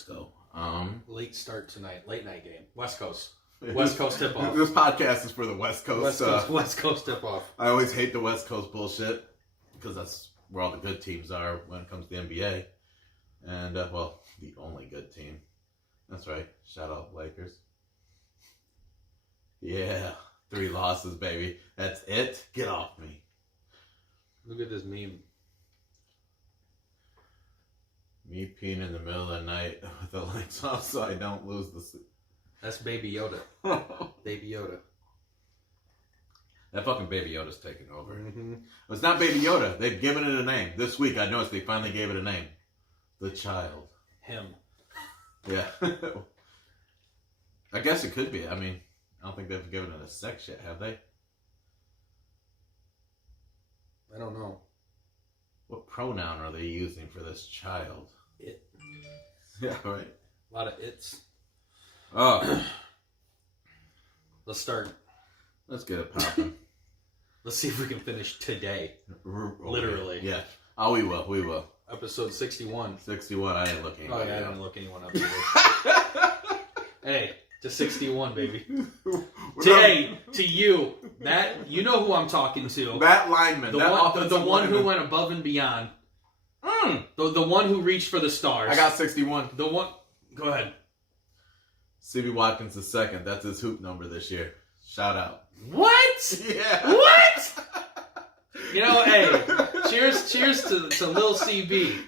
let's go. Late start tonight, late night game. West Coast tip-off. This podcast is for the West Coast. West Coast tip-off. I always hate the West Coast bullshit because that's where all the good teams are when it comes to the NBA. And, the only good team. That's right. Shout out Lakers. Yeah. 3 losses, baby. That's it. Get off me. Look at this meme. Me peeing in the middle of the night with the lights off so I don't lose the sleep. That's Baby Yoda. Baby Yoda. That fucking Baby Yoda's taking over. Mm-hmm. It's not Baby Yoda. They've given it a name. This week, I noticed they finally gave it a name. The child. Him. Yeah. I guess it could be. I mean, I don't think they've given it a sex yet, have they? I don't know. What pronoun are they using for this child? It. Yeah, right. A lot of it's. Oh. Let's start. Let's get it popping. Let's see if we can finish today. Okay. Literally. Yeah. Oh, we will. Episode 61. 61, I ain't looking. Oh, yeah, I don't look anyone up either. Hey, to 61, baby. Today, to you. That, you know who I'm talking to. Matt Lineman. The one who went above and beyond. The one who reached for the stars. I got 61. The one. Go ahead. C.B. Watkins II. That's his hoop number this year. Shout out. What? Yeah. What? You know, hey, cheers to Lil CB.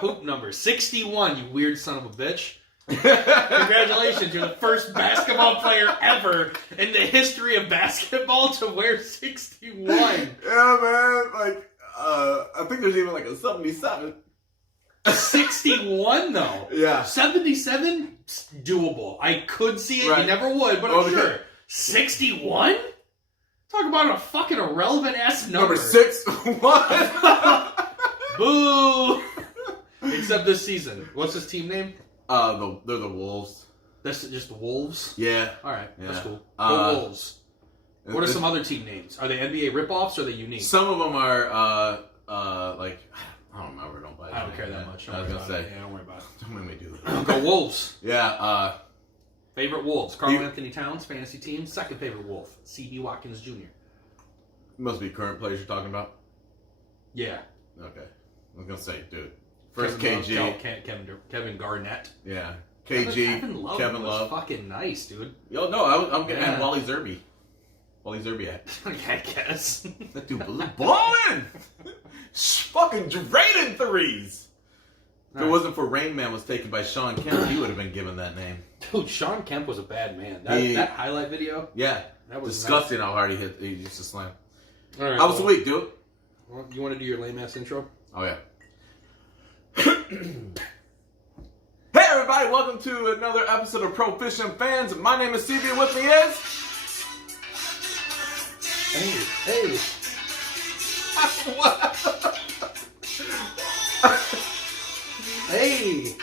Hoop number 61, you weird son of a bitch. Congratulations, you're the first basketball player ever in the history of basketball to wear 61. Yeah, man. Like, I think there's even like a 77. 61 though. Yeah. 77, doable. I could see it. Right. You never would, but I'm sure. 61? Talk about a fucking irrelevant ass number. 61. Boo. Except this season. What's his team name? They're the Wolves. That's just the Wolves? Yeah. Alright, Yeah. that's cool. The Wolves. What are It's- some other team names? Are they NBA ripoffs or are they unique? Some of them are like I don't remember. Don't buy. I don't care that much. I was gonna say. Yeah, don't worry about it. Don't make me do it. Go Wolves. Yeah. Favorite Wolves. Carl Anthony Towns, fantasy team. Second favorite Wolf. C.B. Watkins Jr. Must be current players you're talking about. Yeah. Okay. I was gonna say, dude. First Kevin Love, KG. Kevin Garnett. Yeah. KG. Kevin Love. Fucking nice, dude. Yo, no, I'm getting Wally Zerby. Wally Zerbiak. I guess. That dude was balling. Fucking draining threes. If it wasn't for Rain Man was taken by Sean Kemp, he would have been given that name. Dude, Sean Kemp was a bad man. That highlight video. Yeah. That was disgusting how hard he used to slam. All right, How was the week, dude? Well, you want to do your lame ass intro? Oh, yeah. Hey, everybody. Welcome to another episode of Proficient Fans. My name is CB. With me is... Hey. What? Hey.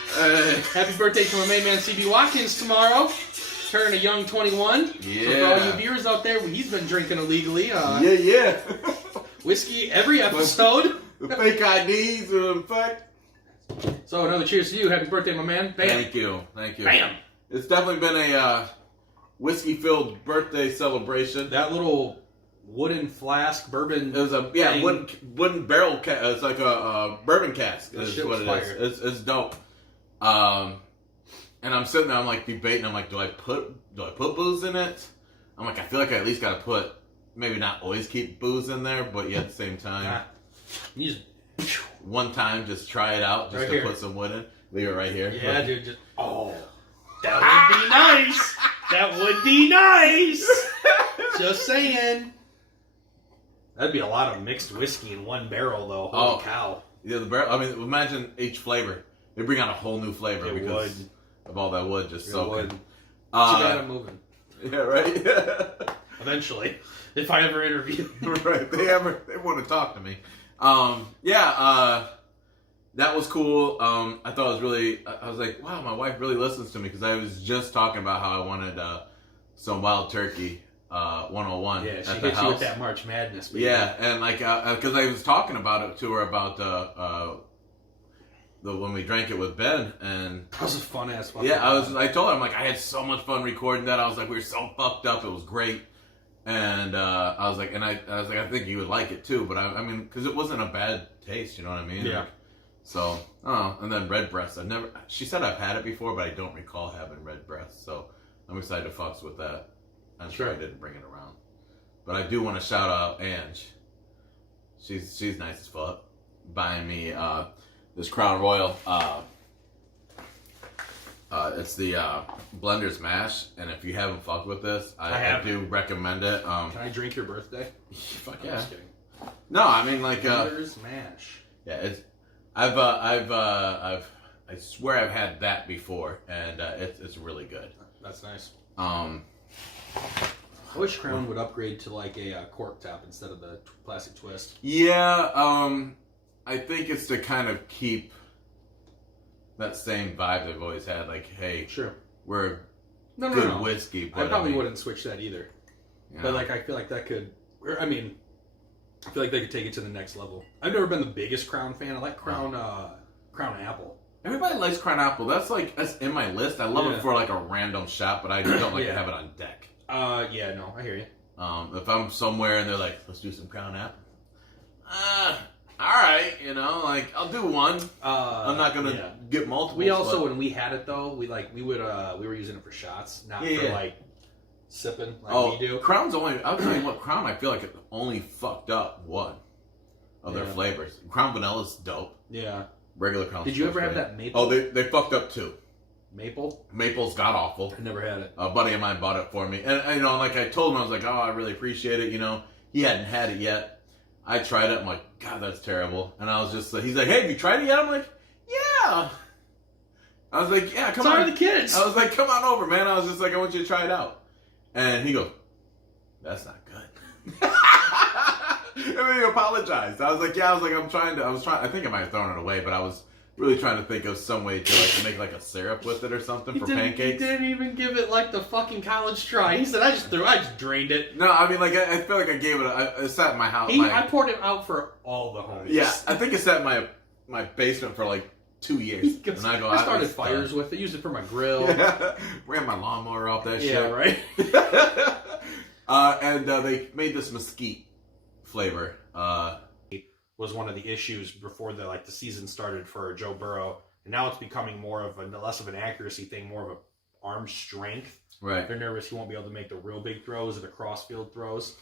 Happy birthday to my main man CB Watkins tomorrow. Turning a young 21. Yeah. So for all you viewers out there, he's been drinking illegally. Yeah. Whiskey every episode. The fake IDs are in fact. So another cheers to you. Happy birthday, my man. Bam. Thank you. Bam. It's definitely been a whiskey-filled birthday celebration. That little wooden flask bourbon. It was a wooden barrel. It's like a bourbon cask. That Is shit what was it fire. is. It's dope. And I'm sitting there. I'm like debating. I'm like, do I put booze in it? I'm like, I feel like I at least got to put. Maybe not always keep booze in there, but yet at the same time, You just one time just try it out, just right to here. put some wood in. Leave it right here. Yeah, dude. That would be nice. That would be nice. Just saying. That'd be a lot of mixed whiskey in one barrel, though. Holy cow. Yeah, the barrel. I mean, imagine each flavor. They bring out a whole new flavor It because would. of all that wood just soaking. Too bad I'm moving. Yeah, right. Eventually, if I ever interview. Right. They want to talk to me. That was cool. I thought it was really. I was like, wow, my wife really listens to me because I was just talking about how I wanted some wild turkey 101 Yeah, at she the hit house. you with that March Madness. Baby. Yeah, and like because I was talking about it to her about when we drank it with Ben, and that was a fun ass. Yeah, I told him, like, I had so much fun recording that. I was like, we were so fucked up. It was great. And I was like, I think you would like it too. But I mean, because it wasn't a bad taste, you know what I mean? Yeah. Like, so, oh, and then red breast. She said I've had it before, but I don't recall having red breast. So I'm excited to fucks with that. I'm sure I didn't bring it around. But I do want to shout out Ange. She's nice as fuck. Buying me this Crown Royal. It's the Blender's Mash, and if you haven't fucked with this, I do recommend it. Can I drink your birthday? Fuck I'm yeah. just kidding. No, I mean like Blender's Mash. Yeah, it's I swear I've had that before, and it's really good. That's nice. I wish Crown would upgrade to like a cork top instead of the plastic twist. Yeah, I think it's to kind of keep that same vibe they've always had. Like, hey, sure, we're good whiskey. But I probably wouldn't switch that either. Yeah. But like, I feel like that could. I mean, I feel like they could take it to the next level. I've never been the biggest Crown fan. I like Crown Apple. Everybody likes Crown Apple. That's in my list. I love it for like a random shot, but I don't like to have it on deck. Yeah, no, I hear you. If I'm somewhere and they're like, let's do some Crown Apple. Alright, like, I'll do one. I'm not gonna get multiple. We also, when we had it though, we were using it for shots, not for like sipping like we do. Crown's I'll tell you what, Crown, I feel like it only fucked up one of their flavors. Crown Vanilla's dope. Yeah. Regular Crown. Did you ever have that maple? Oh, they fucked up too. Maple? Maple's god awful. I never had it. A buddy of mine bought it for me. And like I told him, I was like, oh, I really appreciate it, He hadn't had it yet. I tried it. I'm like, God, that's terrible. And I was just like, he's like, hey, have you tried it yet? I'm like, yeah. I was like, yeah, come on. Sorry, the kids. I was like, come on over, man. I was just like, I want you to try it out. And he goes, that's not good. And then he apologized. I was like, yeah, I think I might have thrown it away, but I was really trying to think of some way to make like a syrup with it or something for pancakes. He didn't even give it like the fucking college try. He said, I just drained it. No, I mean, like, I feel like I gave it it sat in my house. I poured it out for all the homies. Yeah, I think it sat in my basement for like 2 years. And I started fires with it, used it for my grill. Yeah. Ran my lawnmower off that shit. Yeah, right? And they made this mesquite flavor. Was one of the issues before the season started for Joe Burrow, and now it's becoming more of less of an accuracy thing, more of a arm strength. Right. They're nervous he won't be able to make the real big throws or the cross-field throws,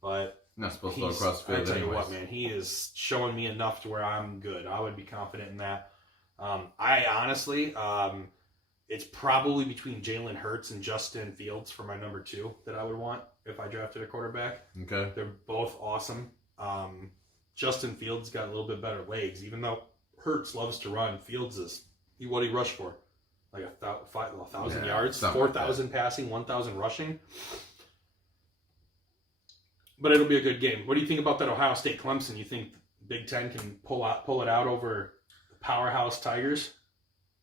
but not supposed to go across field. I tell you what, man, he is showing me enough to where I'm good. I would be confident in that. I honestly, it's probably between Jalen Hurts and Justin Fields for my number 2 that I would want if I drafted a quarterback. Okay. They're both awesome. Justin Fields got a little bit better legs, even though Hurts loves to run. Fields what did he rush for? Like 1,000 yards, 4,000 passing, 1,000 rushing. But it'll be a good game. What do you think about that Ohio State Clemson? You think Big Ten can pull it out over the powerhouse Tigers?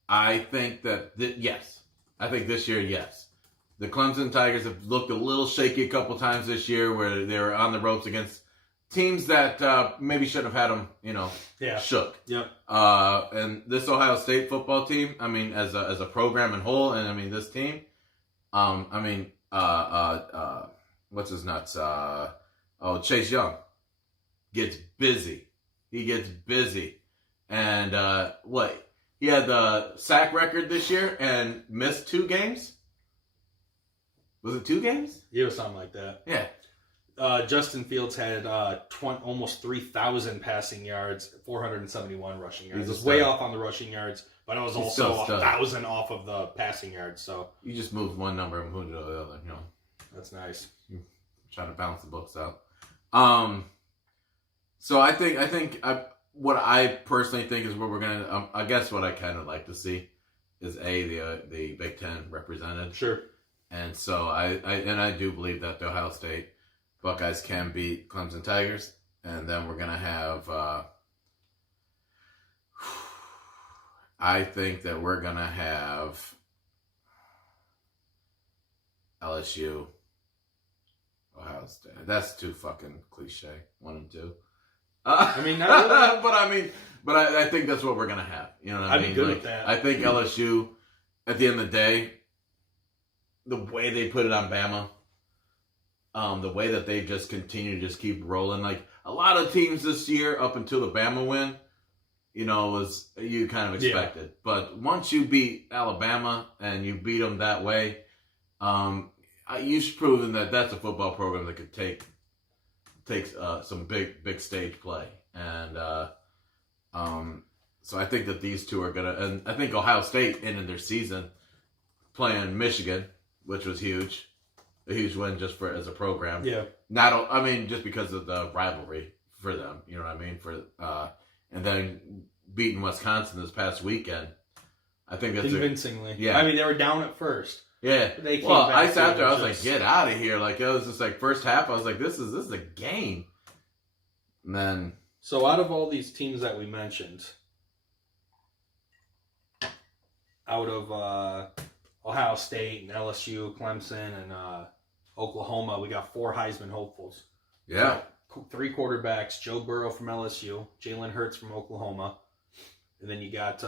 I think that yes. I think this year, yes. The Clemson Tigers have looked a little shaky a couple times this year, where they were on the ropes against teams that maybe shouldn't have had them, shook. Yep. And this Ohio State football team, I mean, as a program in whole, and I mean this team, what's his nuts? Chase Young gets busy. He gets busy, and he had the sack record this year and missed 2 games. Was it 2 games? It was something like that. Yeah. Justin Fields had almost 3,000 passing yards, 471 rushing yards. It was way off on the rushing yards, but it was also 1,000 off of the passing yards. So you just moved one number and moved to the other. That's nice. You're trying to balance the books out. So I think what I personally think is what we're gonna. I guess what I kind of like to see is the Big Ten represented. Sure. And so I do believe that the Ohio State Buckeyes can beat Clemson Tigers, and then we're gonna have. I think that we're gonna have LSU, Ohio State. That's too fucking cliche. 1 and 2. I mean, not really. But I think that's what we're gonna have. You know what I mean? I'd be good with that. I think LSU, at the end of the day, the way they put it on Bama, the way that they just continue to just keep rolling, like a lot of teams this year up until the Bama win, was you kind of expected. Yeah. But once you beat Alabama and you beat them that way, you've proven that that's a football program that could take some big stage play. And so I think that these two are gonna, and I think Ohio State ended their season playing Michigan, which was huge. A huge win just as a program. Yeah. Just because of the rivalry for them. You know what I mean? And then beating Wisconsin this past weekend. I think that's convincingly. Yeah. They were down at first. Yeah. They came back. I sat there. I was like, get out of here! Like it was just like first half. I was like, this is a game. And then. So out of all these teams that we mentioned, out of Ohio State and LSU, Clemson, and Oklahoma, we got 4 Heisman hopefuls. Yeah. 3 quarterbacks, Joe Burrow from LSU, Jalen Hurts from Oklahoma, and then you got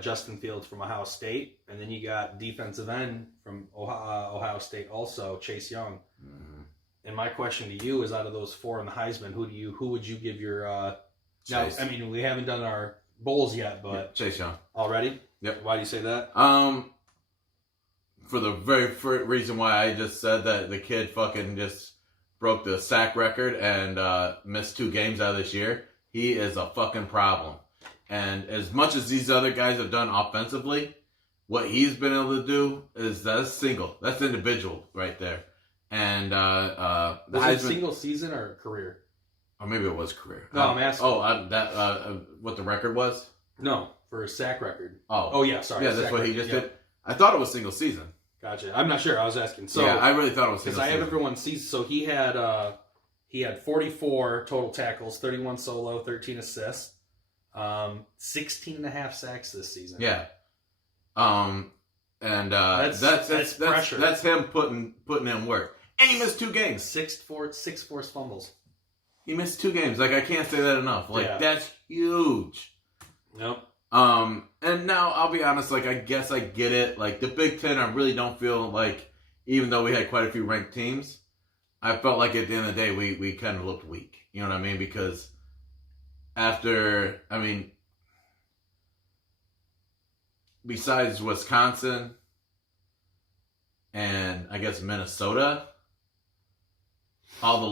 Justin Fields from Ohio State, and then you got defensive end from Ohio State also, Chase Young. Mm-hmm. And my question to you is, out of those 4 in the Heisman, who would you give your Chase? Now, we haven't done our bowls yet, but yeah, Chase Young already. Yep. Why do you say that? For the very first reason why I just said that the kid fucking just broke the sack record and missed 2 games out of this year. He is a fucking problem. And as much as these other guys have done offensively, what he's been able to do is that's individual right there. And was it single season or career? Or maybe it was career. No, I'm asking. What the record was? No, for a sack record. Oh yeah, sorry. Yeah, that's what he just did. I thought it was single season. Gotcha. I'm not sure. I was asking. So yeah, I really thought it was single season. Because I have everyone's season. So he had 44 total tackles, 31 solo, 13 assists, 16 and a half sacks this season. Yeah. That's pressure. That's him putting in work. And he missed 2 games. 6 forced fumbles. He missed 2 games. Like, I can't say that enough. That's huge. Yep. And now I'll be honest, like, I guess I get it. Like, the Big Ten, I really don't feel like, even though we had quite a few ranked teams, I felt like at the end of the day, we kind of looked weak. You know what I mean? Because besides Wisconsin and I guess Minnesota, all the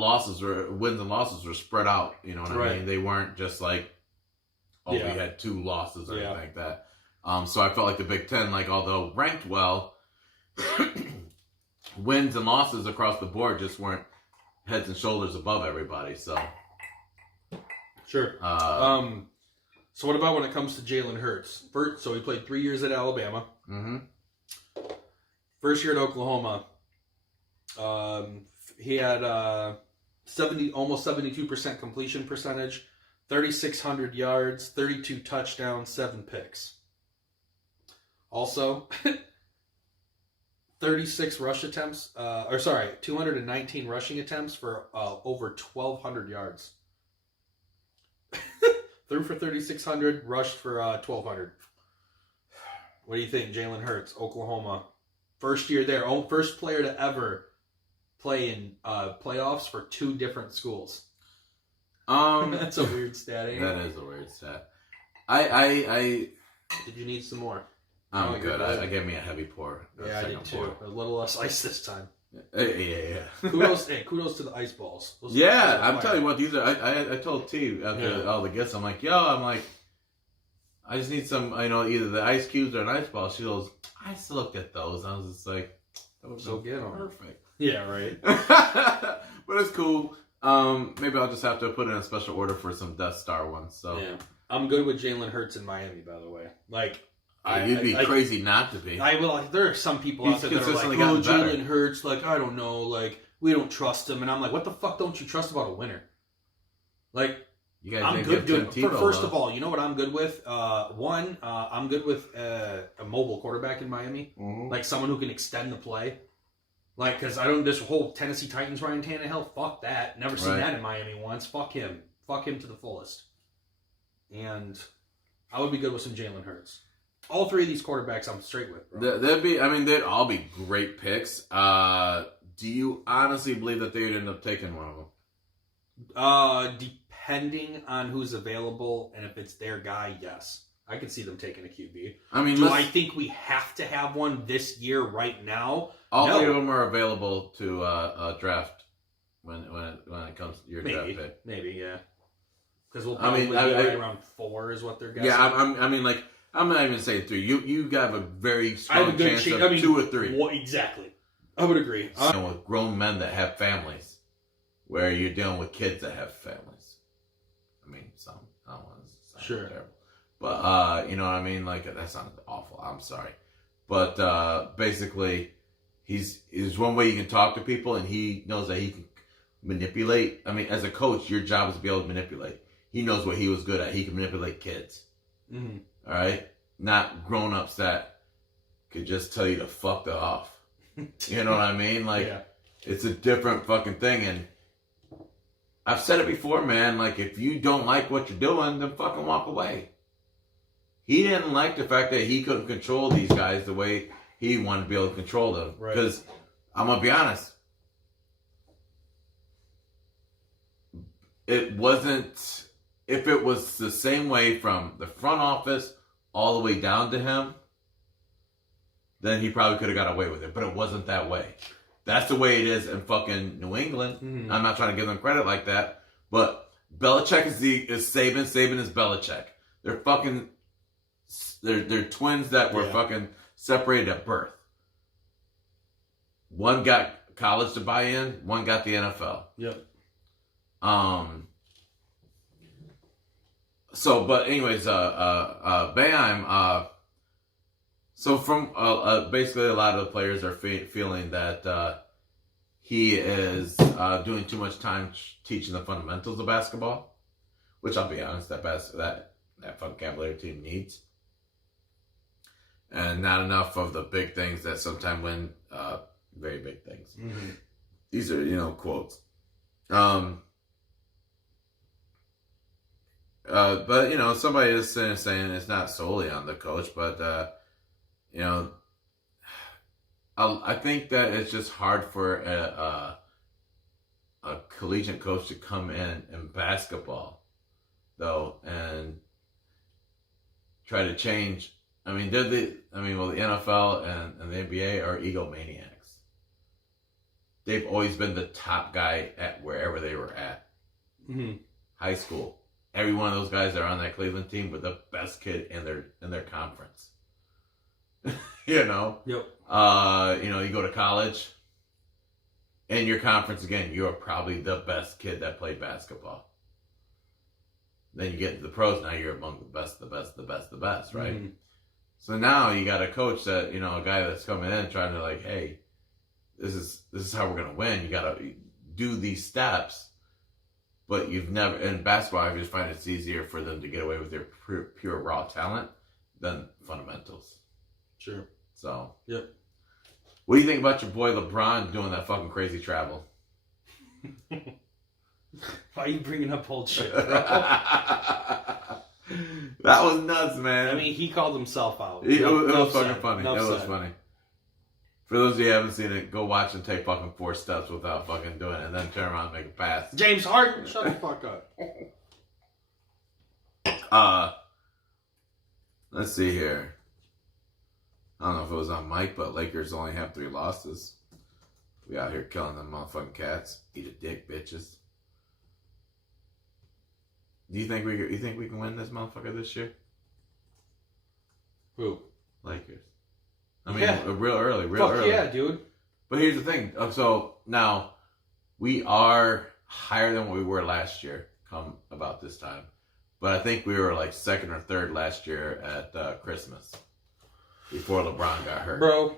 wins and losses were spread out. You know what I mean? They weren't just like, we had 2 losses or anything like that. So I felt like the Big Ten, like, although ranked well, wins and losses across the board just weren't heads and shoulders above everybody. So sure. So what about when it comes to Jalen Hurts? So he played 3 years at Alabama. Mm-hmm. First year at Oklahoma, he had almost 72% completion percentage, 3,600 yards, 32 touchdowns, 7 picks. Also, 36 rush attempts, 219 rushing attempts for over 1,200 yards. Threw for 3,600, rushed for 1,200. What do you think, Jalen Hurts, Oklahoma? First year there, first player to ever play in playoffs for 2 different schools. That's a weird stat, ain't it? That is a weird stat. I Did you need some more? I'm good. I gave me a heavy pour. Yeah, I did too. Pour. A little less ice this time. Yeah. Kudos to the ice balls. I'm telling you what, these are. I told T after all the gifts, I'm like, I just need some, either the ice cubes or an ice ball. She goes, I just looked at those. I was just like, that was so good, perfect. Yeah, right. But it's cool. Maybe I'll just have to put in a special order for some Death Star ones. So yeah, I'm good with Jalen Hurts in Miami. By the way, you'd be crazy not to be. I will. There are some people out there that are like, "Oh, Jalen Hurts, I don't know, we don't trust him," and I'm like, "What the fuck don't you trust about a winner?" You guys I'm good doing. First of all, you know what I'm good with? I'm good with a mobile quarterback in Miami, someone who can extend the play. Because this whole Tennessee Titans Ryan Tannehill, fuck that. Never seen that in Miami once. Fuck him. Fuck him to the fullest. and I would be good with some Jalen Hurts. All three of these quarterbacks I'm straight with, bro. They'd all be great picks. Do you honestly believe that they would end up taking one of them? Depending on who's available and if it's their guy, yes. I could see them taking a QB. I mean, do I think we have to have one this year right now? All No. three of them are available to draft when it comes to your draft pick. Maybe, yeah. Because we'll probably be right around 4 is what they're guessing. Yeah, I'm not even saying 3. You got a very strong chance of 2 or 3. Well, exactly. I would agree. With grown men that have families, where you're dealing with kids that have families. I mean, some. I don't want to sound terrible. But, you know what I mean? Like, that sounds awful. I'm sorry. But, basically, there's one way you can talk to people, and he knows that he can manipulate. I mean, as a coach, your job is to be able to manipulate. He knows what he was good at. He can manipulate kids. Mm-hmm. All right? Not grown-ups that could just tell you to fuck off. You know what I mean? Like, It's a different fucking thing, and I've said it before, man. Like, if you don't like what you're doing, then fucking walk away. He didn't like the fact that he couldn't control these guys the way he wanted to be able to control them. Because, I'm going to be honest, it wasn't, if it was the same way from the front office all the way down to him, then he probably could have got away with it. But it wasn't that way. That's the way it is in fucking New England. Mm-hmm. I'm not trying to give them credit like that. But Belichick is Saban. Saban is Belichick. They're fucking... They're twins that were fucking separated at birth. One got college to buy in, one got the NFL. Yep. So, but anyways, Boeheim, so from basically a lot of the players are feeling that he is doing too much time teaching the fundamentals of basketball, which I'll be honest, that fucking Cavalier team needs. And not enough of the big things that sometimes win very big things. Mm-hmm. These are, quotes. But, somebody is saying it's not solely on the coach, but, I think that it's just hard for a collegiate coach to come in basketball, and try to change. I mean, the NFL and the NBA are egomaniacs. They've always been the top guy at wherever they were at. Mm-hmm. High school. Every one of those guys that are on that Cleveland team were the best kid in their conference. Yep. You go to college, in your conference again, you are probably the best kid that played basketball. Then you get to the pros, now you're among the best, right? Mm-hmm. So now you got a coach that, a guy that's coming in trying to like, hey, this is how we're going to win. You got to do these steps, but you've never, in basketball, I just find it's easier for them to get away with their pure raw talent than fundamentals. Sure. So. Yep. What do you think about your boy LeBron doing that fucking crazy travel? Why are you bringing up old shit, bro? That was nuts, man. I mean, he called himself out. It was fucking funny. It was funny. For those of you who haven't seen it, go watch and take fucking 4 steps without fucking doing it, and then turn around and make a pass. James Harden, shut the fuck up. Let's see here. I don't know if it was on Mike, but Lakers only have 3 losses. We out here killing them motherfucking cats. Eat a dick, bitches. Do you think we can win this motherfucker this year? Who? Lakers. I mean, real early. Yeah, dude. But here's the thing. So now we are higher than what we were last year. Come about this time, but I think we were like 2nd or 3rd last year at Christmas before LeBron got hurt. Bro,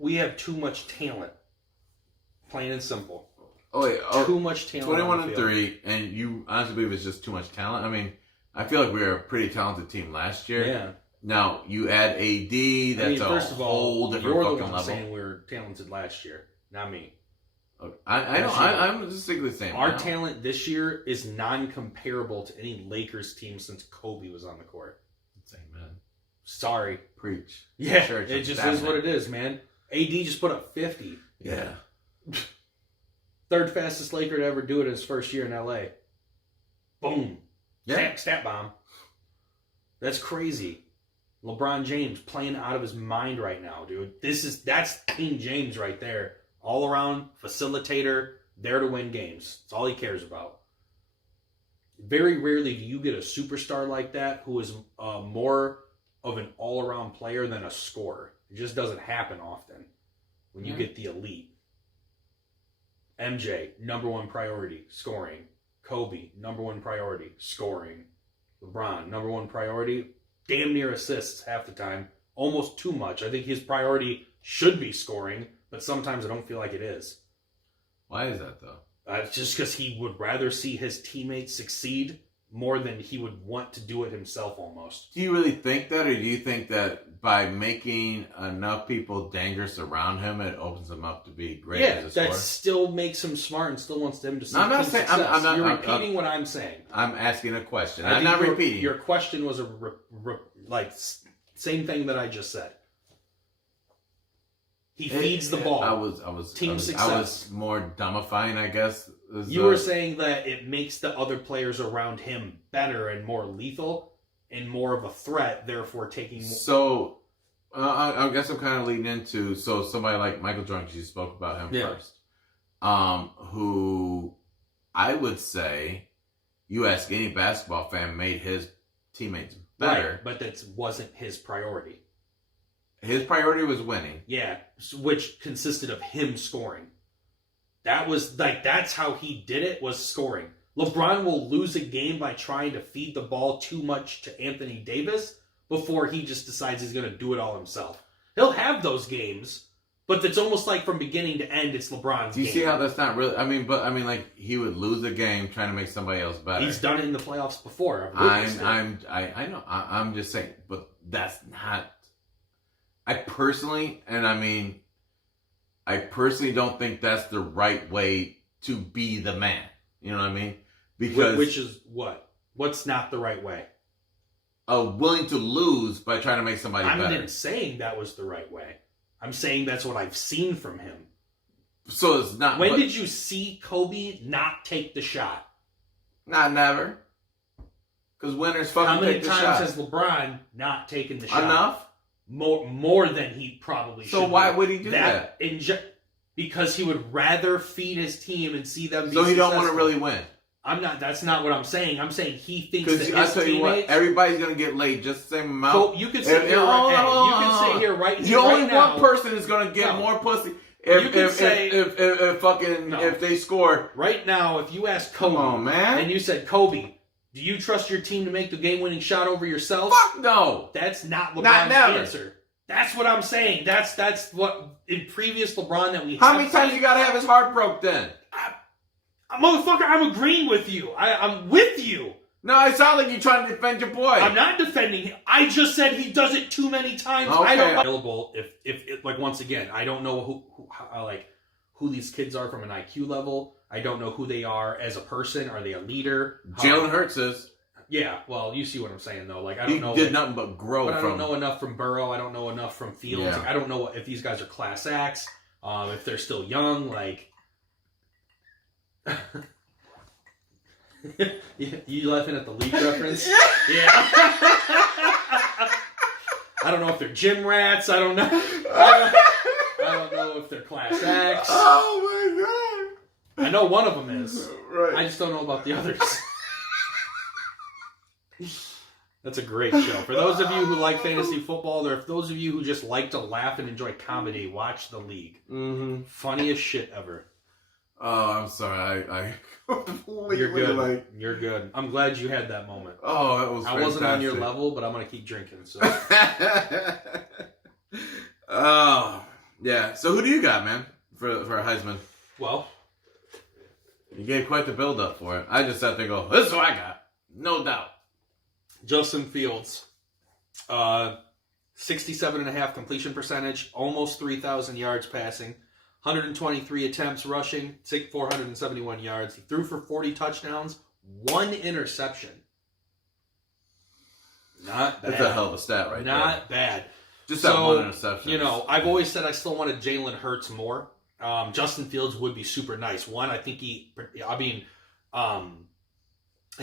we have too much talent. Plain and simple. Too much talent. 21-3, and you honestly believe it's just too much talent? I mean, I feel like we were a pretty talented team last year. Yeah. Now you add AD, that's first of all, whole different fucking level. You're the one saying we were talented last year, not me. I know. I'm just simply saying. Our talent this year is non-comparable to any Lakers team since Kobe was on the court. Amen. Sorry. Preach. Yeah, Church it just is what it is, man. AD just put up 50. Yeah. Third fastest Laker to ever do it in his first year in LA. Boom. Yeah. Stat bomb. That's crazy. LeBron James playing out of his mind right now, dude. That's King James right there. All around facilitator, there to win games. That's all he cares about. Very rarely do you get a superstar like that who is more of an all-around player than a scorer. It just doesn't happen often when you get the elite. MJ, number one priority, scoring. Kobe, number one priority, scoring. LeBron, number one priority, damn near assists half the time. Almost too much. I think his priority should be scoring, but sometimes I don't feel like it is. Why is that, though? It's just because he would rather see his teammates succeed more than he would want to do it himself almost. Do you really think that, or do you think that by making enough people dangerous around him, it opens him up to be great as a scorer? That still makes him smart and still wants him to see I'm not saying, success. You're I'm repeating what I'm saying. I'm asking a question. I'm not repeating. Your question was same thing that I just said. He feeds the ball. I was more dumbifying, I guess. You were saying that it makes the other players around him better and more lethal and more of a threat, therefore taking... So, I guess I'm kind of leading into... So, somebody like Michael Jordan, because you spoke about him first. Who I would say, you ask any basketball fan, made his teammates better. Right, but that wasn't his priority. His priority was winning. Yeah, which consisted of him scoring. That's how he did it, was scoring. LeBron will lose a game by trying to feed the ball too much to Anthony Davis before he just decides he's going to do it all himself. He'll have those games, but it's almost like from beginning to end, it's LeBron's game. Do you see how that's not really... like, he would lose a game trying to make somebody else better. He's done it in the playoffs before. I know. I'm just saying, but that's not... I personally don't think that's the right way to be the man. You know what I mean? Because which is what? What's not the right way? Willing to lose by trying to make somebody better. I'm not saying that was the right way. I'm saying that's what I've seen from him. So it's not... When did you see Kobe not take the shot? Not never. Because winners fucking take the shot. How many times has LeBron not taken the shot? Enough? More than he probably should. So why would he do that? Because he would rather feed his team and see them be successful. So he don't want to really win. That's not what I'm saying. I'm saying he thinks that his I tell you what, everybody's going to get laid just the same amount. So you can sit here right now. Only one person is going to get more pussy if they score. Right now, if you ask Kobe, come on, man, and you said, Kobe, do you trust your team to make the game-winning shot over yourself? Fuck no. That's not LeBron's answer. That's what I'm saying. That's what in previous LeBron that we have. How many times you got to have his heart broke then? Motherfucker, I'm agreeing with you. I'm with you. No, it sounds like you're trying to defend your boy. I'm not defending him. I just said he does it too many times. Okay. I don't available if once again, I don't know who these kids are from an IQ level. I don't know who they are as a person. Are they a leader? Jalen Hurts is. Yeah, well, you see what I'm saying though. Like I don't know. He did nothing but grow. But I don't know enough from Burrow. I don't know enough from Fields. Yeah. Like, I don't know if these guys are class acts. If they're still young, like. You laughing at the league reference? Yeah. I don't know if they're gym rats. I don't know. I don't know if they're class acts. Oh my god! I know one of them is. Right. I just don't know about the others. That's a great show. For those of you who like fantasy football, or if those of you who just like to laugh and enjoy comedy, watch The League. Mm-hmm. Funniest shit ever. Oh, I'm sorry. I You're good. You're good. I'm glad you had that moment. Oh, that was fantastic. I wasn't on your level, but I'm going to keep drinking. So. Oh, yeah. So who do you got, man, for a Heisman? Well, you gave quite the build-up for it. I just sat there and go, this is what I got. No doubt. Justin Fields. 67.5 completion percentage. Almost 3,000 yards passing. 123 attempts rushing, 471 yards. He threw for 40 touchdowns, 1 interception. Not bad. That's a hell of a stat right there. Not bad. Just that 1 interception. You know, I've always said I still wanted Jalen Hurts more. Justin Fields would be super nice. One, I think he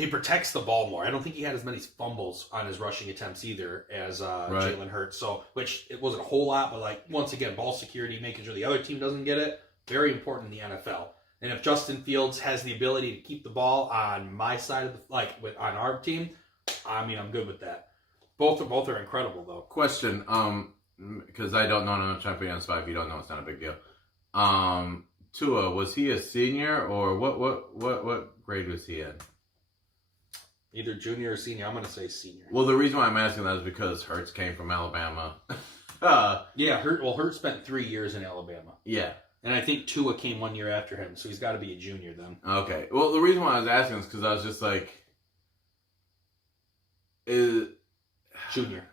protects the ball more. I don't think he had as many fumbles on his rushing attempts either as Jalen Hurts. So, which it wasn't a whole lot, but like once again, ball security, making sure the other team doesn't get it, very important in the NFL. And if Justin Fields has the ability to keep the ball on my side of the on our team, I mean, I'm good with that. Both are incredible though. Question, because I don't know, and I'm trying to put you on the spot. If you don't know, it's not a big deal. Tua, was he a senior or what grade was he in? Either junior or senior. I'm going to say senior. Well, the reason why I'm asking that is because Hurts came from Alabama. Yeah, Hurts spent 3 years in Alabama. Yeah. And I think Tua came 1 year after him, so he's got to be a junior then. Okay. Well, the reason why I was asking is because I was just like... Junior.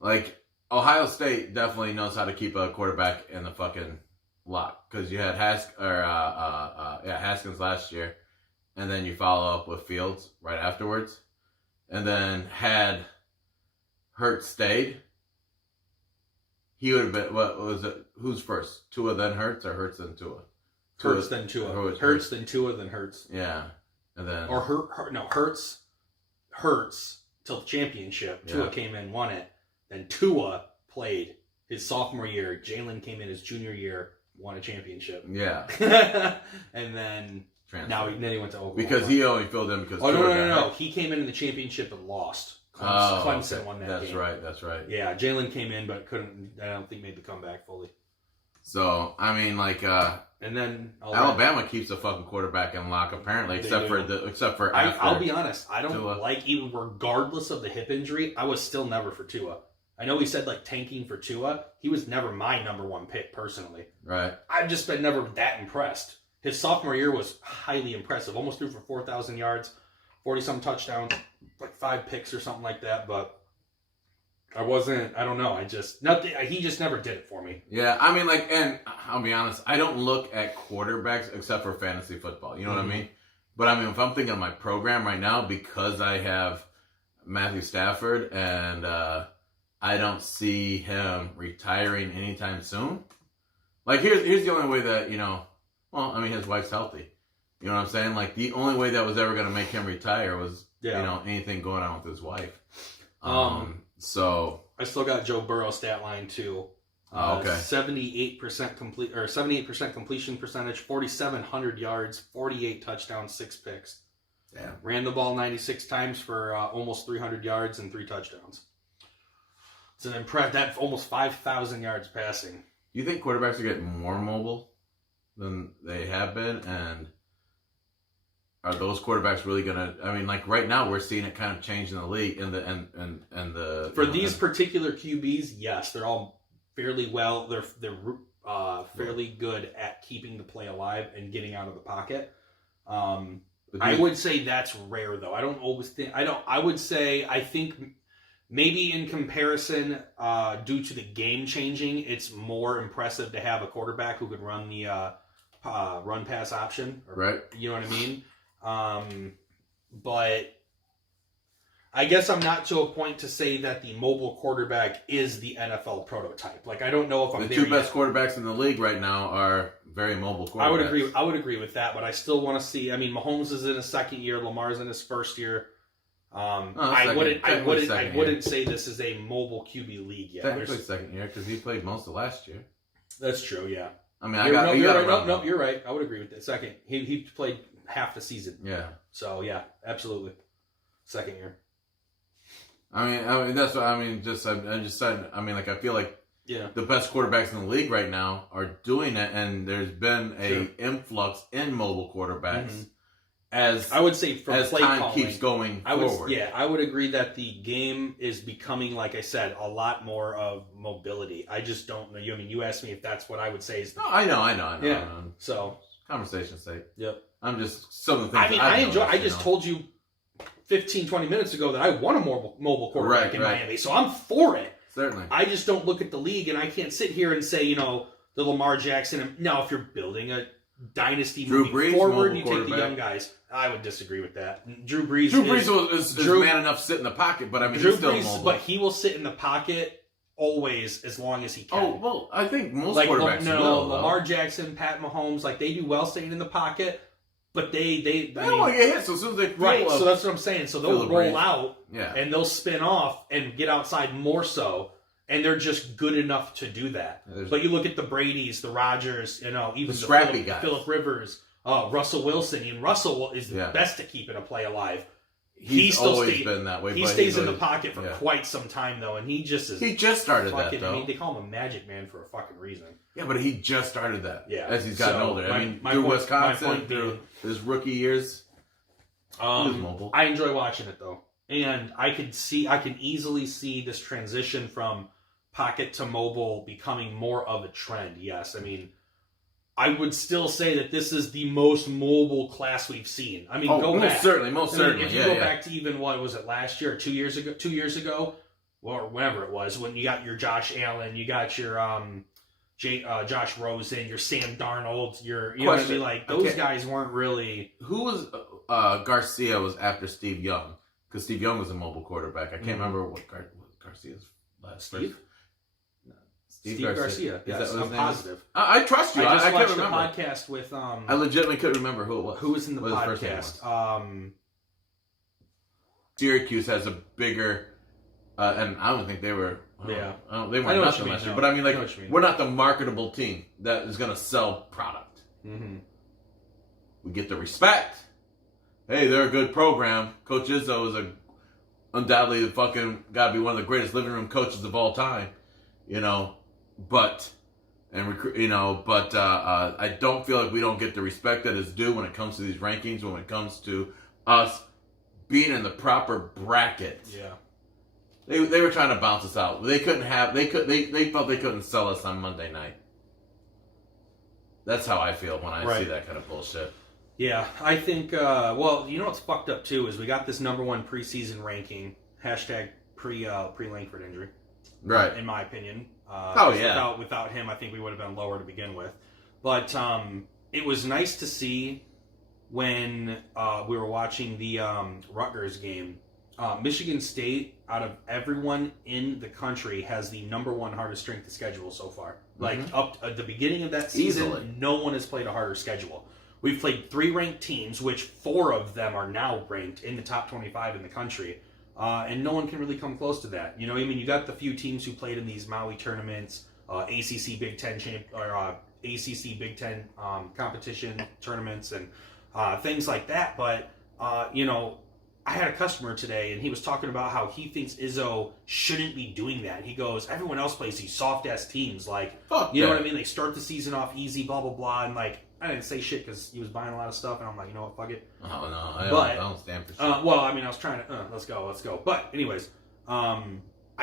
Like, Ohio State definitely knows how to keep a quarterback in the fucking lock. Because you had Haskins last year. And then you follow up with Fields right afterwards. And then had Hurts stayed, he would have been, what was it? Who's first? Tua then Hurts or Hurts then Tua? Hurts then Tua. Hurts then Tua then Hurts. Yeah. And then... Or Hurts till the championship. Tua came in, won it. Then Tua played his sophomore year. Jalen came in his junior year, won a championship. Yeah. And then... Transfer. Then he went to Oklahoma. Because he only filled in because... Oh, no. He came in the championship and lost. Clemson won that game. That's right. Yeah, Jalen came in but couldn't, I don't think, made the comeback fully. So, I mean, like... and then... Alabama keeps a fucking quarterback in lock, apparently, except for after... I'll be honest, I don't like, even regardless of the hip injury, I was still never for Tua. I know he said, like, tanking for Tua. He was never my number one pick, personally. Right. I've just been never that impressed. His sophomore year was highly impressive. Almost threw for 4,000 yards, 40-some touchdowns, like 5 picks or something like that. But I don't know. He just never did it for me. Yeah, I mean, like, and I'll be honest, I don't look at quarterbacks except for fantasy football. You know what I mean? But I mean, if I'm thinking of my program right now, because I have Matthew Stafford and I don't see him retiring anytime soon. Like, here's the only way that, you know... Well, I mean, his wife's healthy. You know what I'm saying? Like, the only way that was ever going to make him retire was, you know, anything going on with his wife. So I still got Joe Burrow stat line too. Okay. 78% completion percentage, 4,700 yards, 48 touchdowns, 6 picks. Yeah. Ran the ball 96 times for almost 300 yards and 3 touchdowns. It's an that almost 5,000 yards passing. You think quarterbacks are getting more mobile than they have been, and are those quarterbacks really gonna? I mean, like right now, we're seeing it kind of change in the league. For these particular QBs, yes, they're all fairly well. They're fairly good at keeping the play alive and getting out of the pocket. I would say that's rare, though. I don't always think. I would say I think. Maybe in comparison, due to the game changing, it's more impressive to have a quarterback who could run the run-pass option. Right. You know what I mean? But I guess I'm not to a point to say that the mobile quarterback is the NFL prototype. Like, I don't know if I'm the two best quarterbacks in the league right now are very mobile quarterbacks. I would agree with that, but I still want to see. I mean, Mahomes is in his second year. Lamar's in his first year. I wouldn't say this is a mobile QB league yet. Technically second year because he played most of last year. That's true. Yeah. I mean, you're right. I would agree with that. Second, he played half the season. Yeah. So yeah, absolutely, second year. I mean that's what I mean. I'm just saying. I mean, like I feel like the best quarterbacks in the league right now are doing it, and there's been a influx in mobile quarterbacks. Mm-hmm. As I would say, from as play time calling, keeps going forward. I would agree that the game is becoming, like I said, a lot more of mobility. I just don't know. I mean, you asked me if that's what I would say. No, I know. Yeah. So conversation's sake. Yep. I'm just some of the things. I mean, I enjoy. I just told you 15, 20 minutes ago that I want a mobile quarterback in Miami, so I'm for it. Certainly. I just don't look at the league, and I can't sit here and say, you know, the Lamar Jackson. Now, if you're building a dynasty Drew moving Brees, forward, mobile you take the quarterback. young guys. I would disagree with that. Drew Brees is Drew- man enough to sit in the pocket, but I mean, Drew he's still Brees, mobile. but he will sit in the pocket always as long as he can. Oh, well, I think most like quarterbacks will. Lamar Jackson, Pat Mahomes, like they do well staying in the pocket, but they don't want to get hit, so as soon as they feel right. So that's what I'm saying. So they'll roll out, and they'll spin off and get outside more so, and they're just good enough to do that. But you look at the Brady's, the Rodgers, even the scrappy guys, Phillip Rivers, Russell Wilson. And Russell is the best to keep in a play alive. He's always been that way. He stays in the pocket for quite some time, though, and he just started that, though. I mean, they call him a magic man for a fucking reason. Yeah, but he just started that. Yeah, as he's gotten older. Through Wisconsin, through his rookie years, he was mobile. I enjoy watching it though, and I can easily see this transition from pocket to mobile becoming more of a trend. Yes, I mean, I would still say that this is the most mobile class we've seen. I mean, go back. Most certainly. If you go back to even, what was it, last year or 2 years ago, or whenever it was, when you got your Josh Allen, you got your Josh Rosen, your Sam Darnold, you know what I mean? Like, those guys weren't really... Who was... Garcia was after Steve Young, because Steve Young was a mobile quarterback. I can't remember what Garcia's last name. Steve Garcia. Yes, I'm positive. I trust you. I just watched can't remember. a podcast with... I legitimately couldn't remember who it was. Who was in the podcast? Syracuse has a bigger... and I don't think they were... they weren't nothing last year. But I mean, like, we're not the marketable team that is going to sell product. Mm-hmm. We get the respect. Hey, they're a good program. Coach Izzo is undoubtedly fucking got to be one of the greatest living room coaches of all time. But I don't feel like we don't get the respect that is due when it comes to these rankings, when it comes to us being in the proper bracket. Yeah. They were trying to bounce us out. They felt they couldn't sell us on Monday night. That's how I feel when I see that kind of bullshit. Yeah, I think, well, you know what's fucked up too is we got this number one preseason ranking, hashtag pre-Langford injury. Right. In my opinion. Without him, I think we would have been lower to begin with. But it was nice to see when we were watching the Rutgers game. Michigan State, out of everyone in the country, has the number one hardest strength of schedule so far. Like, up at the beginning of that season, no one has played a harder schedule. We've played 3 ranked teams, which 4 of them are now ranked in the top 25 in the country. And no one can really come close to that. You know, I mean, you got the few teams who played in these Maui tournaments, ACC Big Ten ACC Big Ten competition tournaments, and things like that. But I had a customer today, and he was talking about how he thinks Izzo shouldn't be doing that. He goes, everyone else plays these soft ass teams, like you know what I mean? They start the season off easy, blah blah blah, and like. I didn't say shit because he was buying a lot of stuff, and I'm like, you know what, fuck it. Oh, no, I don't stand for shit. Well, I mean, I was trying to, let's go. But, anyways, I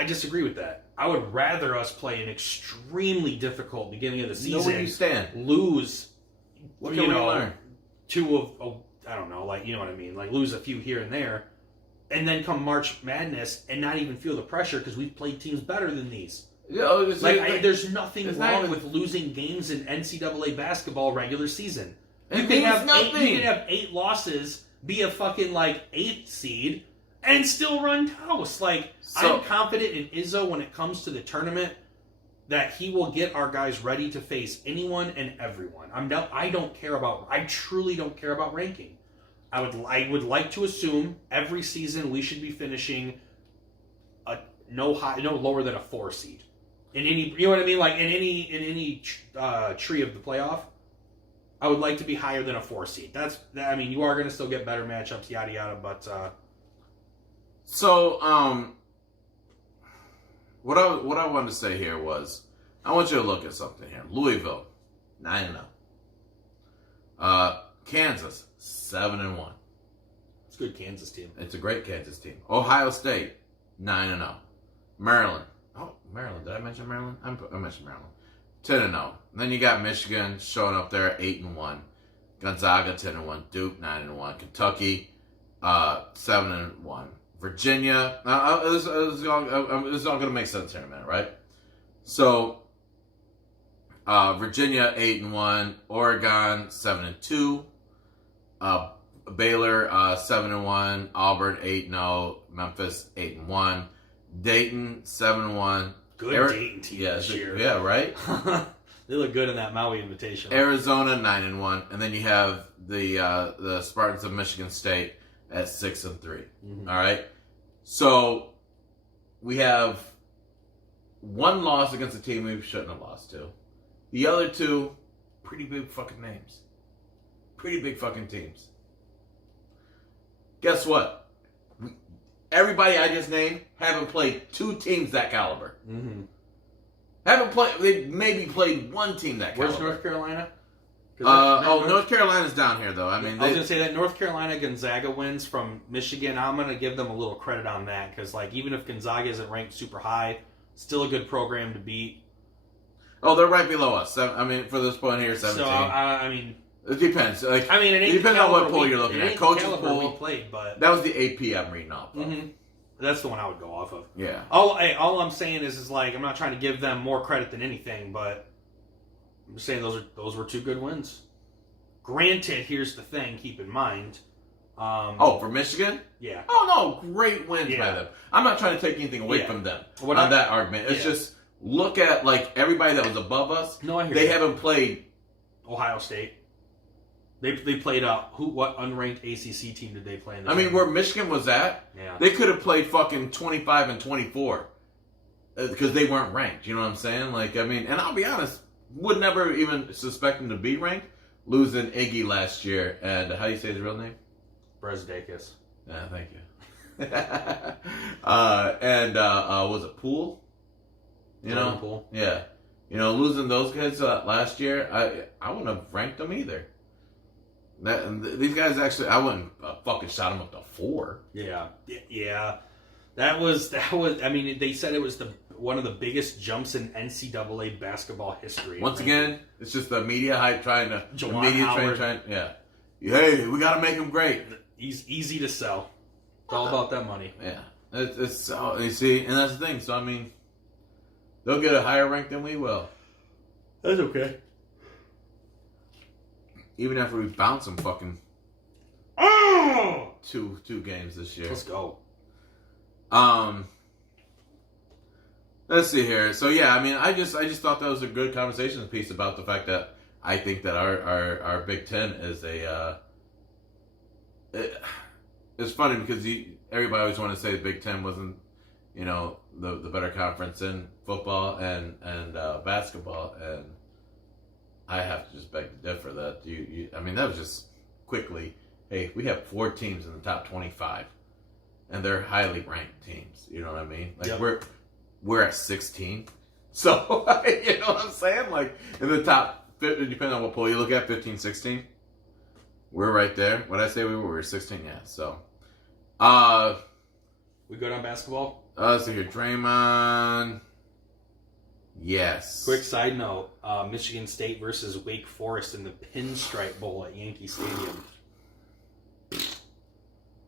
disagree with that. I would rather us play an extremely difficult beginning of the season. Know where you stand. Lose, what can we learn? 2 of, I don't know, like, you know what I mean? Like, lose a few here and there, and then come March Madness and not even feel the pressure because we've played teams better than these. Yeah, there's nothing wrong with losing games in NCAA basketball regular season. You can have 8 losses, be a fucking 8th seed, and still run toast. I'm confident in Izzo when it comes to the tournament that he will get our guys ready to face anyone and everyone. I truly don't care about ranking. I would like to assume every season we should be finishing no lower than a 4 seed. In any, you know what I mean? Like in any tree of the playoff, I would like to be higher than a 4 seed. I mean, you are going to still get better matchups, yada yada. But what I wanted to say here was, I want you to look at something here. Louisville, 9-0. Kansas, 7-1. It's a good Kansas team. It's a great Kansas team. Ohio State, 9-0. Maryland. Oh, Maryland. Did I mention Maryland? I mentioned Maryland. 10-0. Then you got Michigan showing up there, 8-1. Gonzaga, 10-1. Duke, 9-1. Kentucky, 7-1. Virginia. This is all going to make sense here in a minute, right? So, Virginia 8-1, Oregon 7-2, Baylor 7-1, Auburn 8-0, Memphis 8-1, Dayton 7-1. Good Dayton team this year. Yeah, right. They look good in that Maui invitation. Arizona 9-1, and then you have the Spartans of Michigan State at 6-3. Mm-hmm. All right, so we have one loss against a team we shouldn't have lost to. The other two, pretty big fucking names, pretty big fucking teams. Guess what? Everybody I just named haven't played two teams that caliber. Mm-hmm. Haven't played. They maybe played one team that caliber. Where's North Carolina? North Carolina's down here though. I mean, I was gonna say that North Carolina Gonzaga wins from Michigan. I'm gonna give them a little credit on that because, like, even if Gonzaga isn't ranked super high, still a good program to beat. Oh, they're right below us. I mean, for this point here, 17. So I mean, it depends. Like, I mean, it depends on what poll you're looking at. Coach's poll. We played, but that was the AP I'm reading off of. Mm-hmm. That's the one I would go off of. Yeah. All I'm saying is like, I'm not trying to give them more credit than anything, but I'm just saying those were two good wins. Granted, here's the thing. Keep in mind. For Michigan? Yeah. Oh no, great wins by them. I'm not trying to take anything away from them on that argument. It's just look at like everybody that was above us. No, I hear they you. haven't played Ohio State. They played what unranked ACC team did they play in? I mean, where Michigan was at, they could have played fucking 25 and 24 because they weren't ranked. You know what I'm saying? Like, I mean, and I'll be honest, would never even suspect them to be ranked, losing Iggy last year. And how do you say his real name? Brezdeikis. Yeah, thank you. Was it Poole? You know, Poole. Yeah. You know, losing those guys last year, I wouldn't have ranked them either. These guys actually, I wouldn't fucking shot them up to 4. Yeah. That was. I mean, they said it was one of the biggest jumps in NCAA basketball history. Once again, it's just the media hype trying to. Juwan the media Howard. yeah. Hey, we got to make him great. He's easy to sell. It's all about that money. Yeah, it's you see, and that's the thing. So I mean, they'll get a higher rank than we will. That's okay. Even after we bounce them fucking two games this year. Let's go. Let's see here. So yeah, I mean, I just thought that was a good conversation piece about the fact that I think that our Big Ten is it's funny because everybody always wanted to say the Big Ten wasn't, you know, the better conference in football and basketball, and I have to just beg to differ that I mean, that was just quickly, hey, we have 4 teams in the top 25, and they're highly ranked teams. You know what I mean? Like we're at 16, so you know what I'm saying? Like in the top, depending on what poll you look at, 15, 16, we're right there. What I say we were 16, yeah. So, we good on basketball? Let's see here, Draymond. Yes. Quick side note: Michigan State versus Wake Forest in the Pinstripe Bowl at Yankee Stadium.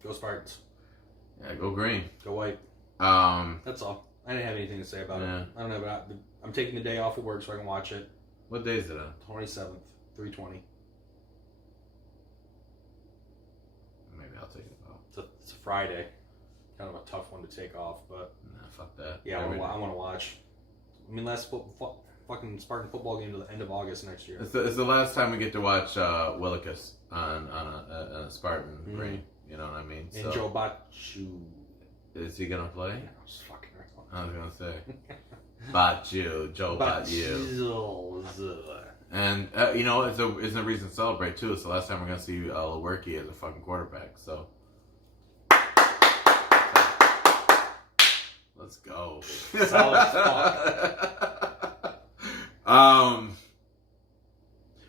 Go Spartans! Yeah, go green. Go white. That's all. I didn't have anything to say about it. I don't know about. I'm taking the day off of work so I can watch it. What day is it on? 27th, 3:20. Maybe I'll take it off. It's a Friday. Kind of a tough one to take off, but nah, fuck that. Yeah, I want to watch. I mean, last fucking Spartan football game to the end of August next year. It's the last time we get to watch Willikis on a Spartan green. You know what I mean? And Joe Bachu. Is he gonna play? Yeah, I was fucking right. I was gonna say Bachu, Joe Bachu. And you know, it's a reason to celebrate too. It's the last time we're gonna see Lewerke as a fucking quarterback. So let's go. Solid fuck.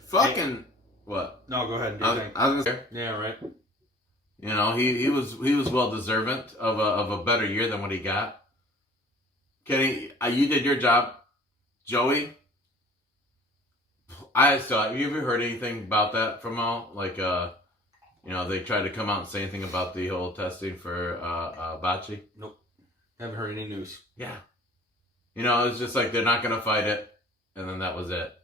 Fucking what? No, go ahead. I was gonna say, yeah, right. You know, he was well deserving of a better year than what he got. Kenny, you did your job, Joey. Have you ever heard anything about that from all? Like, you know, they tried to come out and say anything about the whole testing for Bachi? Nope. Haven't heard any news. Yeah. You know, it's just like they're not going to fight it, and then that was it.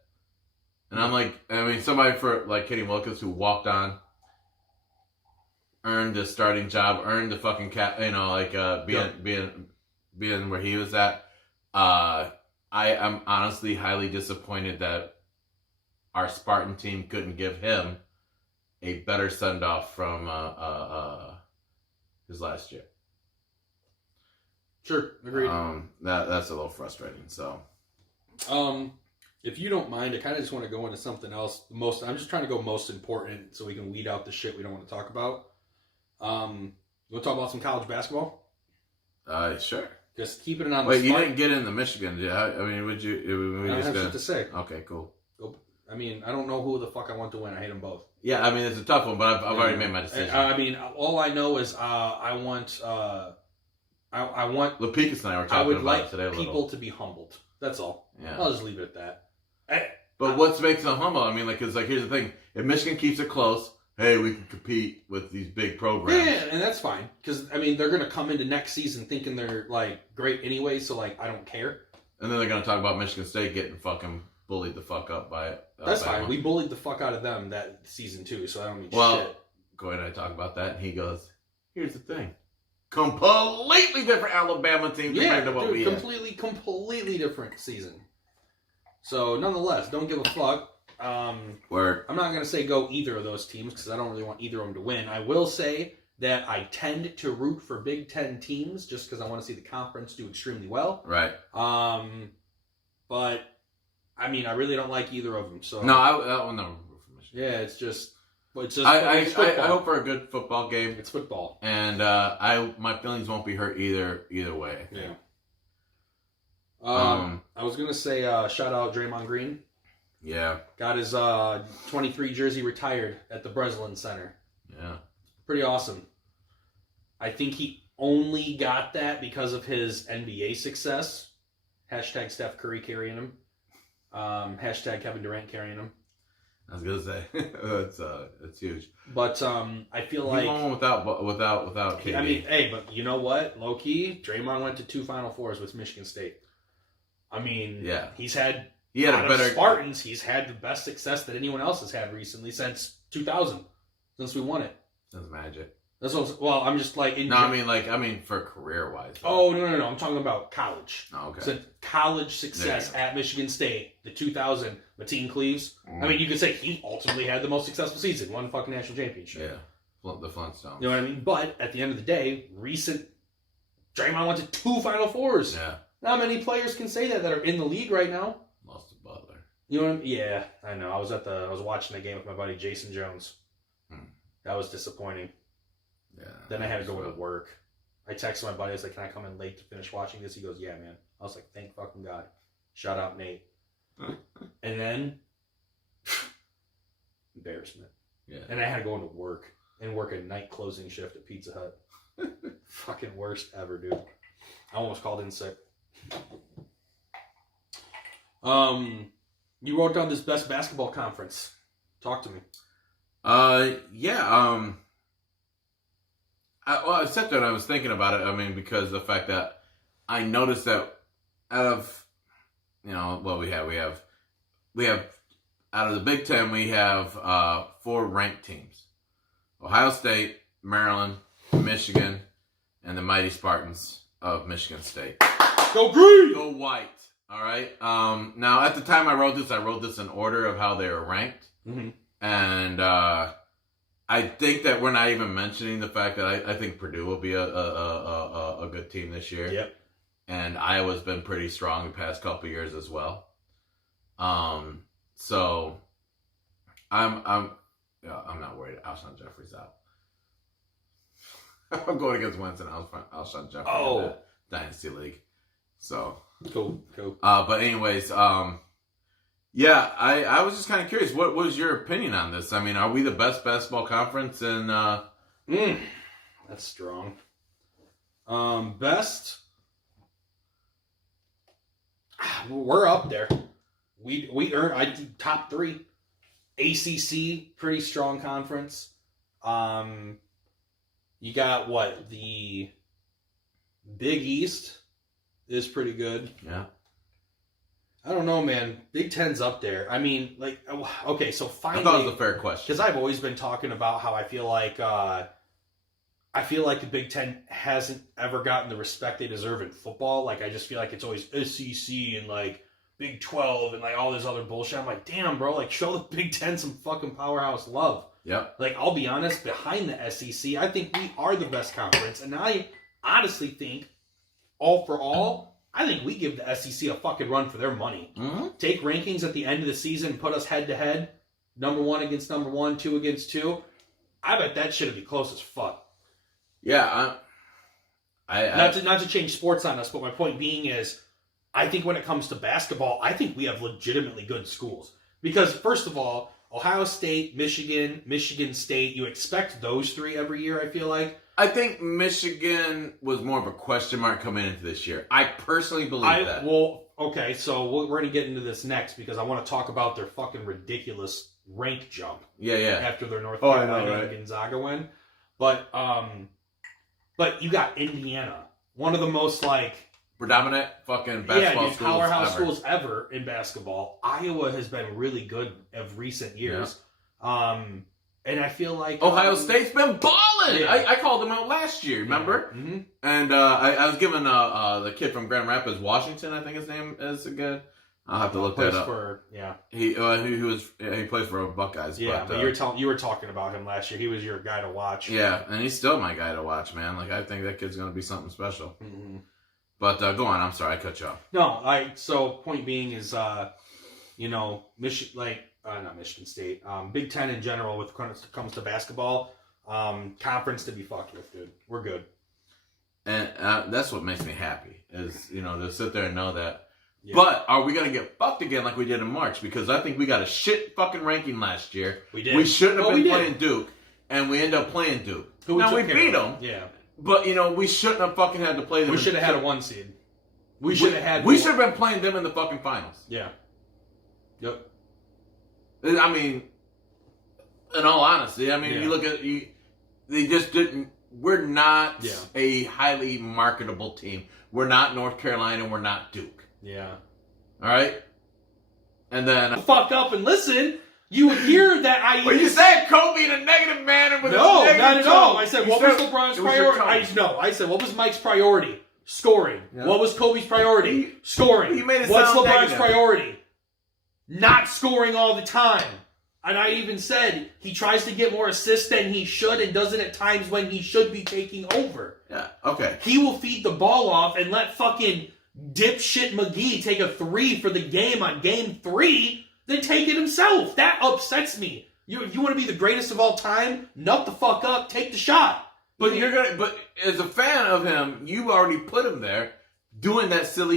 And I'm like, I mean, somebody for like Kenny Wilkins who walked on, earned the starting job, earned the fucking cap, you know, like being where he was at. I am honestly highly disappointed that our Spartan team couldn't give him a better send off from his last year. Sure, agreed. That's a little frustrating. So, if you don't mind, I kind of just want to go into something else. I'm just trying to go most important so we can weed out the shit we don't want to talk about. You want to talk about some college basketball? Sure. Just keeping it on. Wait, you didn't get into Michigan, did you? I mean, would you? I don't have shit to say. Okay, cool. I mean, I don't know who the fuck I want to win. I hate them both. Yeah, I mean, it's a tough one, but I've already made my decision. I mean, all I know is I want. I want. Lapicus and I were talking about it today a little. People to be humbled. That's all. Yeah. I'll just leave it at that. But what makes them humble? I mean, like, cause like here's the thing: if Michigan keeps it close, hey, we can compete with these big programs. Yeah, and that's fine. Because I mean, they're gonna come into next season thinking they're like great anyway. So like, I don't care. And then they're gonna talk about Michigan State getting fucking bullied the fuck up by it. That's fine. We bullied the fuck out of them that season too. So I don't need shit. Well, Go ahead and I talk about that, and he goes, "Here's the thing: completely different Alabama team compared to what we had. Completely different season." So, nonetheless, don't give a fuck. Word. I'm not going to say go either of those teams because I don't really want either of them to win. I will say that I tend to root for Big Ten teams just because I want to see the conference do extremely well. Right. But, I mean, I really don't like either of them. So no, I will never root for Michigan. Yeah, it's just I hope for a good football game. It's football. And my feelings won't be hurt either way. Yeah. I was going to say shout out Draymond Green. Yeah. Got his 23 jersey retired at the Breslin Center. Yeah. Pretty awesome. I think he only got that because of his NBA success. Hashtag Steph Curry carrying him. Hashtag Kevin Durant carrying him. I was gonna say it's huge. But I feel like he won without KD. I mean, hey, but you know what? Low key, Draymond went to 2 Final Fours with Michigan State. I mean, yeah, he had a better Spartans. He's had the best success that anyone else has had recently since 2000, since we won it. That's magic. That's what I'm just like. I mean for career wise. Oh no! I'm talking about college. Oh, okay. So college success at Michigan State, the 2000 Mateen Cleaves. I mean, you could say he ultimately had the most successful season, won the fucking national championship. Yeah, the Flintstones. You know what I mean? But at the end of the day, Draymond went to 2 Final Fours. Yeah. Not many players can say that are in the league right now. Lost to Butler. You know what I mean? Yeah, I know. I was watching the game with my buddy Jason Jones. That was disappointing. Yeah. Then I had to go to work. I texted my buddy. I was like, "Can I come in late to finish watching this?" He goes, "Yeah, man." I was like, "Thank fucking God." Shout out Nate. And then embarrassment. Yeah. And I had to go into work and work a night closing shift at Pizza Hut. Fucking worst ever, dude. I almost called in sick. You wrote down this best basketball conference. Talk to me. Yeah. I sat there and I was thinking about it. I mean, because of the fact that I noticed that out of, we have out of the Big Ten, we have 4 ranked teams: Ohio State, Maryland, Michigan, and the mighty Spartans of Michigan State. Go green! Go white. All right. Now, at the time I wrote this in order of how they were ranked. Mm-hmm. And I think that we're not even mentioning the fact that I think Purdue will be a good team this year. Yep. And Iowa's been pretty strong the past couple of years as well. So I'm not worried. Alshon Jeffrey's out. I'm going against Winston. Alshon Jeffrey in the Dynasty League. So cool. But anyways, yeah, I was just kind of curious. What was your opinion on this? I mean, are we the best basketball conference in? That's strong. Best. We're up there. We earned top 3. ACC, pretty strong conference. You got what? The Big East is pretty good. Yeah. I don't know, man. Big Ten's up there. I mean, like, okay, so finally, I thought it was a fair question because I've always been talking about how I feel like the Big Ten hasn't ever gotten the respect they deserve in football. Like, I just feel like it's always SEC and like Big 12 and like all this other bullshit. I'm like, damn, bro, like show the Big Ten some fucking powerhouse love. Yep. Like, I'll be honest, behind the SEC, I think we are the best conference, and I honestly think, all for all, I think we give the SEC a fucking run for their money. Mm-hmm. Take rankings at the end of the season, put us head to head, number 1 against number 1, 2 against 2. I bet that shit'd be close as fuck. Yeah, Not to change sports on us, but my point being is, I think when it comes to basketball, I think we have legitimately good schools. Because, first of all, Ohio State, Michigan State, you expect those 3 every year, I feel like. I think Michigan was more of a question mark coming into this year. I personally believe that. Well, okay, so we're going to get into this next because I want to talk about their fucking ridiculous rank jump. Yeah. After their North I Carolina know, right? and Gonzaga win. But you got Indiana, one of the most like predominant fucking basketball schools powerhouse ever. schools ever in basketball. Iowa has been really good of recent years. Yeah. And I feel like Ohio State's been balling. Yeah. I called them out last year, remember? Yeah. Mm-hmm. And I was giving the kid from Grand Rapids, Washington, I think his name is again. I'll have to look that up. He plays for Buckeyes. Yeah, but you were talking about him last year. He was your guy to watch. Yeah, and he's still my guy to watch, man. Like, I think that kid's gonna be something special. Mm-hmm. But go on. I'm sorry, I cut you off. No, so point being is, not Michigan State, Big Ten in general, when it comes to basketball, conference to be fucked with, dude. We're good. And that's what makes me happy is to sit there and know that. Yeah. But are we gonna get fucked again like we did in March? Because I think we got a shit fucking ranking last year. We did. We shouldn't have been playing Duke, and we end up playing Duke. Now we beat them. Yeah. But we shouldn't have fucking had to play them. We should have had a 1 seed. We should have been playing them in the fucking finals. Yeah. Yep. I mean, in all honesty, you look at they just didn't. We're not a highly marketable team. We're not North Carolina. We're not Duke. Yeah. All right. And then fuck up and listen. You would hear that Well, you said Kobe in a negative manner with no, a negative not at tone. all. I said what was LeBron's priority? I said what was Mike's priority? Scoring. Yeah. What was Kobe's priority? Scoring. He made it What's sound LeBron's negative. priority? Not scoring all the time. And I even said he tries to get more assists than he should and does it at times when he should be taking over. Yeah, okay. He will feed the ball off and let fucking dipshit McGee take a 3 for the game on game 3, then take it himself. That upsets me. You want to be the greatest of all time? Nut the fuck up, take the shot. But as a fan of him, you already put him there doing that silly